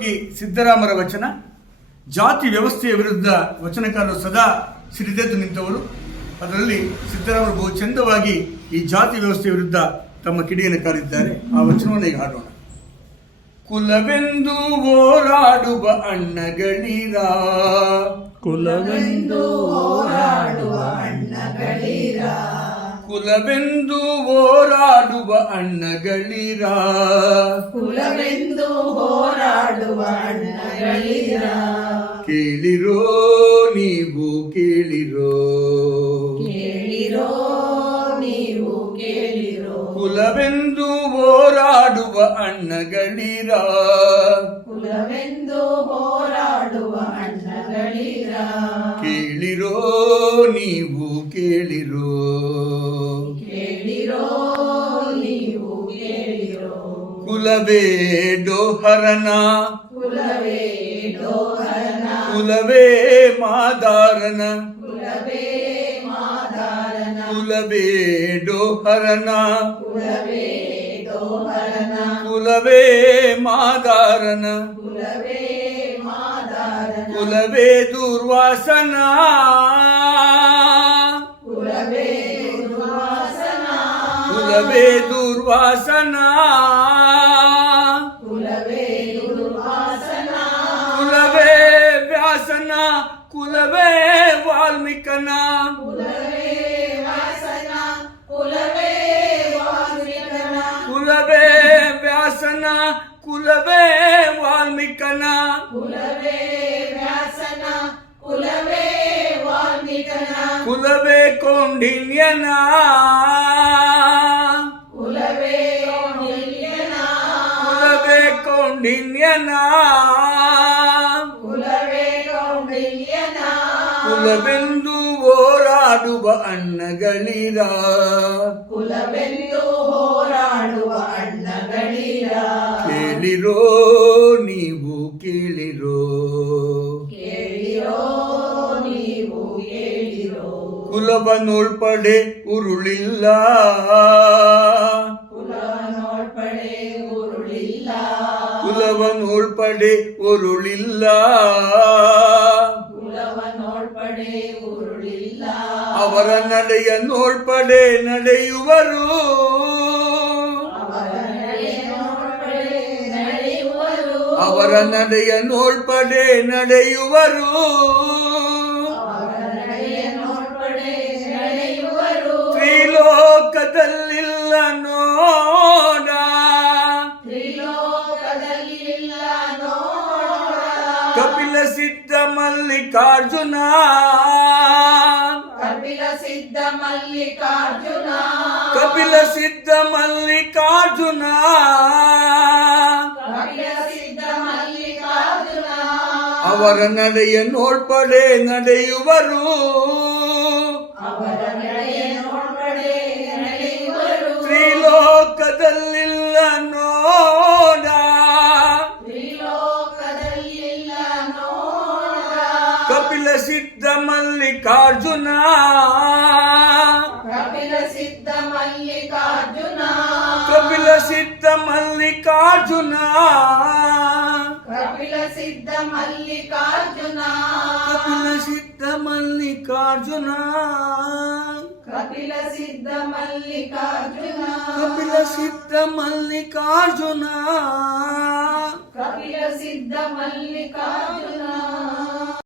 ಶಿವಯೋಗಿ ಸಿದ್ದರಾಮರ ವಚನ, ಜಾತಿ ವ್ಯವಸ್ಥೆಯ ವಿರುದ್ಧ ವಚನಕಾರರು ಸದಾ ಸಿಡಿದೆದ್ದು ನಿಂತವರು. ಅದರಲ್ಲಿ ಸಿದ್ದರಾಮರು ಬಹು ಚಂದವಾಗಿ ಈ ಜಾತಿ ವ್ಯವಸ್ಥೆಯ ವಿರುದ್ಧ ತಮ್ಮ ಕಿಡಿಯನ್ನು ಕಾರಿದ್ದಾರೆ. ಆ ವಚನವನ್ನು ಈಗ ಹಾಡೋಣ. ಕುಲವೆಂದು ಓರಾಡುವ ಅಣ್ಣಗಳಿರ. ಕುಲವೆಂದು ಓರಾಡುವ ಅಣ್ಣಗಳಿರ. ಕುಲವೆಂದು ಹೋರಾಡುವ ಅಣ್ಣಗಳಿರ. ಕುಲವೆಂದು ಹೋರಾಡುವ ಅಣ್ಣಗಳಿರ. ಕೇಳಿರೋ ನೀವು ಕೇಳಿರೋ. ಕೇಳಿರೋ ನೀವು ಕೇಳಿರೋ. ಕುಲವೆಂದು ಹೋರಾಡುವ ಅಣ್ಣಗಳಿರ. ಕುಲವೆಂದು ಹೋರಾಡುವ ಅಣ್ಣಗಳಿರ. ಕೇಳಿರೋ ನೀವು ಕೇಳಿರೋ. ಕೇಳಿರೋ குலவே டோஹரணா குலவே டோஹரணா குலவே மாதாரண குலவே மாதாரண குலவே டோஹரணா குலவே டோஹரண குலவே மாதாரண குலவே மாதாரண குலவே துர்வாசனா குலவே துர்வாசனா குலவே துர் துர்வாசனா. குலவே துர்வாசனா. குலவே வியாசனா குலவே வால்மீகனா. குலவே வாசனா குலவே வியாசனா குலவே வால்மீகனா. குலவே வியாசனா குலவே வால்மீகனா. குலவே கௌண்டின்யனா. ಕೌಂಡಿನ್ಯನ ಕುಲವೇ ಕೌಂಡಿನ್ಯನ ಕುಲವೆಂದು ಹೋರಾಡುವ ಅಣ್ಣಗಳಿರ. ಕುಲವೆಂದು ಹೋರಾಡುವ ಅಣ್ಣಗಳಿರ. ಕೇಳಿರೋ ನೀವು ಕೇಳಿರೋ. ಕೇಳಿರೋ ನೀವು ಕೇಳಿರೋ. ಕುಲವನೋಳ್ಪಡೆ ಉರುಳಿಲ್ಲ. ಉಳ್ಪಡೆ ಉರುಳಿಲ್ಲ. ಕುಲವನೋಳ್ಪಡೆ ಉರುಳಿಲ್ಲ. ಅವರ ನಡೆಯ ನೋಳ್ಪಡೆ ನಡೆಯುವರು. ಅವರ ನಡೆಯ ನೋಳ್ಪಡೆ ನಡೆಯುವರು. ಮಲ್ಲಿಕಾರ್ಜುನ. ಕಪಿಲ ಸಿದ್ಧ ಮಲ್ಲಿಕಾರ್ಜುನ. ಕಪಿಲ ಸಿದ್ಧ ಮಲ್ಲಿಕಾರ್ಜುನ. ಅವರ ನಡೆಯ ನೋಡ್ಪಡೆ ನಡೆಯುವರು. ಅವರ ನಡೆಯ కపిల సిద్ధ మల్లికార్జున కపిల సిద్ధ మల్లికార్జున కపిల సిద్ధ మల్లికార్జున కపిల సిద్ధ మల్లికార్జున కపిల సిద్ధ మల్లికార్జున కపిల సిద్ధ మల్లికార్జున కపిల సిద్ధ మల్లికార్జున కపిల సిద్ధ మల్లికార్జున